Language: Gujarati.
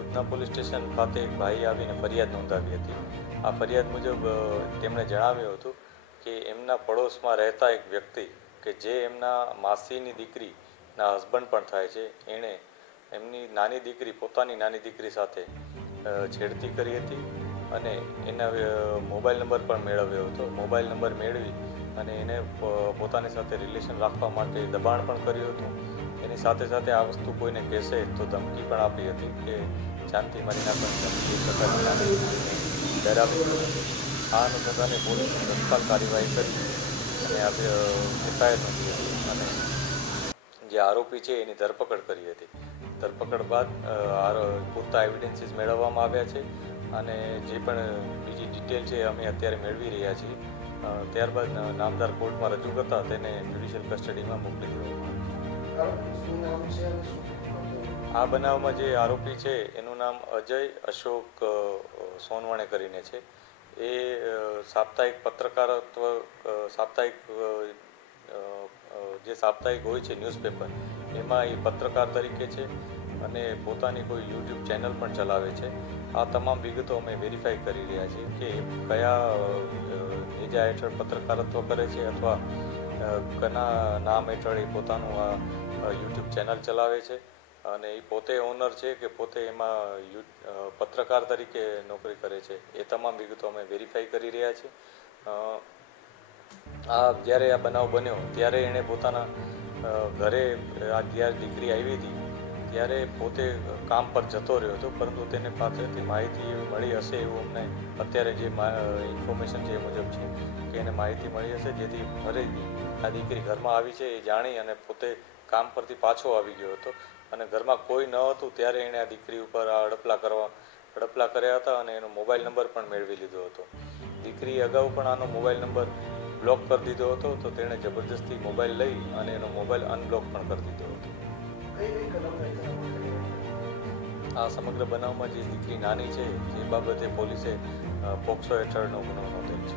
ઉધના પોલીસ સ્ટેશન ખાતે એક ભાઈ આવીને ફરિયાદ નોંધાવી હતી. આ ફરિયાદ મુજબ તેમણે જણાવ્યું હતું કે એમના પડોશમાં રહેતા એક વ્યક્તિ કે જે એમના માસીની દીકરીના હસબન્ડ પણ થાય છે, એણે એમની નાની દીકરી પોતાની નાની દીકરી સાથે છેડતી કરી હતી અને એના મોબાઈલ નંબર પણ મેળવ્યો હતો. મોબાઈલ નંબર મેળવી અને એને પોતાની સાથે રિલેશન રાખવા માટે દબાણ પણ કર્યું હતું. એની સાથે સાથે આ વસ્તુ કોઈને કહેશે તો ધમકી પણ આપી હતી કે જાનથી મારી નાખવાની ધમકી એક પ્રકારની નાની દીકરીને ડરાવી હતી. આ અનુસંધાને પોલીસે તત્કાલ કાર્યવાહી કરી અને આ શિકાયત નોંધી હતી અને જે આરોપી છે એની ધરપકડ કરી હતી. ધરપકડ બાદ પૂરતા એવિડન્સીસ મેળવવામાં આવ્યા છે અને જે પણ બીજી ડિટેલ છે અમે અત્યારે મેળવી રહ્યા છીએ. ત્યારબાદ નામદાર કોર્ટમાં રજૂ કરતાં તેને જ્યુડિશિયલ કસ્ટડીમાં મોકલી દેવામાં આ બનાવમાં જે આરોપી છે એનું નામ અજય અશોક સોનવણે કરીને છે. એ સાપ્તાહિક પત્રકારત્વ જે સાપ્તાહિક હોય છે ન્યૂઝપેપર, એમાં એ પત્રકાર તરીકે છે અને પોતાની કોઈ યુટ્યુબ ચેનલ પણ ચલાવે છે. આ તમામ વિગતો અમે વેરીફાઈ કરી રહ્યા છીએ કે કયા નેજા હેઠળ પત્રકારત્વ કરે છે અથવા કના નામ હેઠળ એ પોતાનું આ યુટ્યુબ ચેનલ ચલાવે છે અને એ પોતે ઓનર છે કે પોતે એમાં પત્રકાર તરીકે નોકરી કરે છે. એ તમામ વિગતો અમે વેરીફાઈ કરી રહ્યા છીએ. જ્યારે આ બનાવ બન્યો ત્યારે એણે પોતાના ઘરે જ્યારે દીકરી આવી હતી ત્યારે પોતે કામ પર જતો રહ્યો હતો, પરંતુ તેને પાસેથી માહિતી મળી હશે એવું અમને અત્યારે જે ઇન્ફોર્મેશન છે એ મુજબ છે કે એને માહિતી મળી હશે, જેથી ફરીથી આ દીકરી ઘરમાં આવી છે એ જાણી અને પોતે કામ પરથી પાછો આવી ગયો હતો અને ઘરમાં કોઈ ન હતું ત્યારે એણે આ દીકરી ઉપર આ હડપલા કર્યા હતા અને એનો મોબાઈલ નંબર પણ મેળવી લીધો હતો. દીકરીએ અગાઉ પણ આનો મોબાઈલ નંબર બ્લોક કરી દીધો હતો, તો તેણે જબરદસ્તી મોબાઈલ લઈ અને એનો મોબાઈલ અનબ્લોક પણ કરી દીધો હતો. આ સમગ્ર બનાવમાં જે દીકરી નાની છે એ બાબતે પોલીસે પોક્સો હેઠળનો ગુનો નોંધેલ છે.